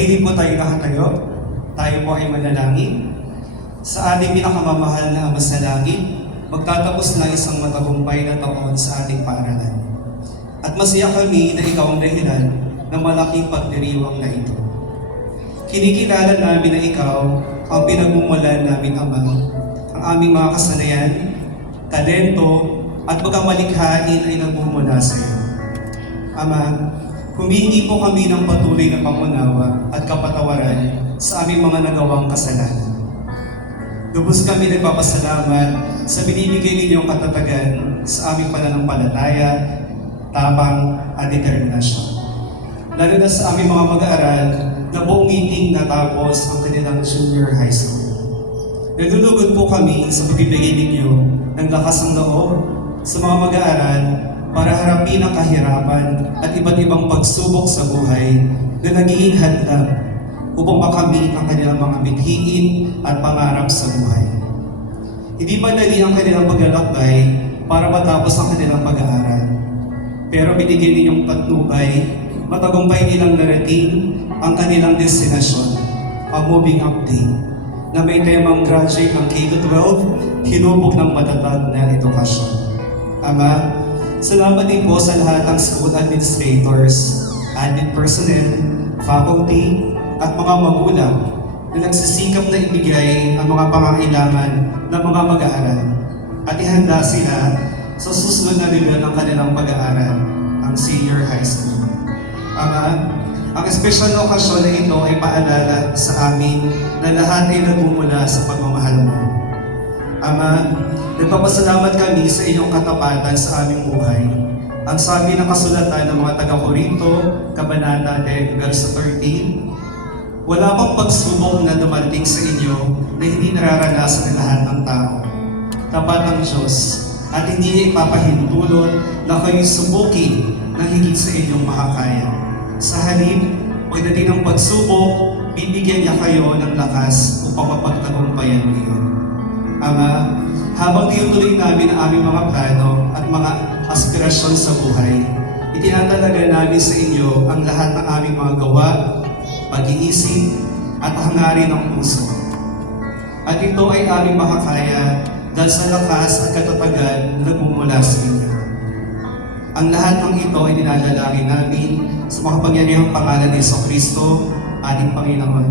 Manatili po tayo nakatayo. Tayo po ay manalangin. Sa ating pinakamamahal na Ama sa Langit, magtatapos na isang matagumpay na taon sa ating paaralan. At masaya kami na ikaw ang dahilan ng malaking pagdiriwang na ito. Kinikilala namin na ikaw ang pinagmumulan namin, Ama, ang aming mga kasanayan, talento, at pagkamalikhain ay nagmumula sa iyo. Ama, humihingi po kami ng patuloy na pangunawa at kapatawaran sa aming mga nagawang kasalanan. Lubos kami nagpapasalamat sa binibigay ninyong katatagan sa aming pananampalataya, tapang at determinasyon. Lalo na sa aming mga mag-aaral na buong meeting natapos ang kanilang junior high school. Nalulugod po kami sa pagbibigay ninyo ng lakas ng loob sa mga mag-aaral para harapin ang kahirapan at iba't ibang pagsubok sa buhay na nagiging hadlang upang makamit ang kanilang mga mithiin at pangarap sa buhay. Hindi madali ang kanilang paglalakbay para matapos ang kanilang pag-aaral. Pero binigyan ninyong patnubay, matagumpay nilang narating ang kanilang destinasyon, ang moving up day, na may temang graduate ng K-12, hinubog ng matatag na edukasyon. Ama, salamat din po sa lahat ng school administrators, admin personnel, faculty, at mga magulang na nagsisikap na ibigay ang mga pangangailangan ng mga mag-aaral at ihanda sila sa susunod na level ng kanilang pag-aaral, ang senior high school. Ama, ang espesyal na okasyon na ito ay paalala sa amin na lahat ay nagmumula sa pagmamahal mo. Ama, nagpapasalamat kami sa iyong katapatan sa aming buhay. Ang sabi ng kasulatan ng mga taga-Korinto, Kabanata 10, verse 13, wala pang pagsubok na dumating sa inyo na hindi nararanasan ng lahat ng tao. Tapat ang Diyos at hindi niya ipapahintulot na kayo'y subukin na higit sa inyong makakaya. Sa halip, pagdating ng pagsubok, bibigyan niya kayo ng lakas upang mapagtagumpayan niyo. Ama, habang tinutuloy namin ang aming mga plano at mga aspirasyon sa buhay, itinatalaga namin sa inyo ang lahat ng aming mga gawa, pag-iisip, at hangarin ng puso. At ito ay aming makakaya dahil sa lakas at katatagan na nagmumula sa inyo. Ang lahat ng ito ay dinadalangin namin sa makapangyarihang pangalan ni Jesucristo, ating Panginoon.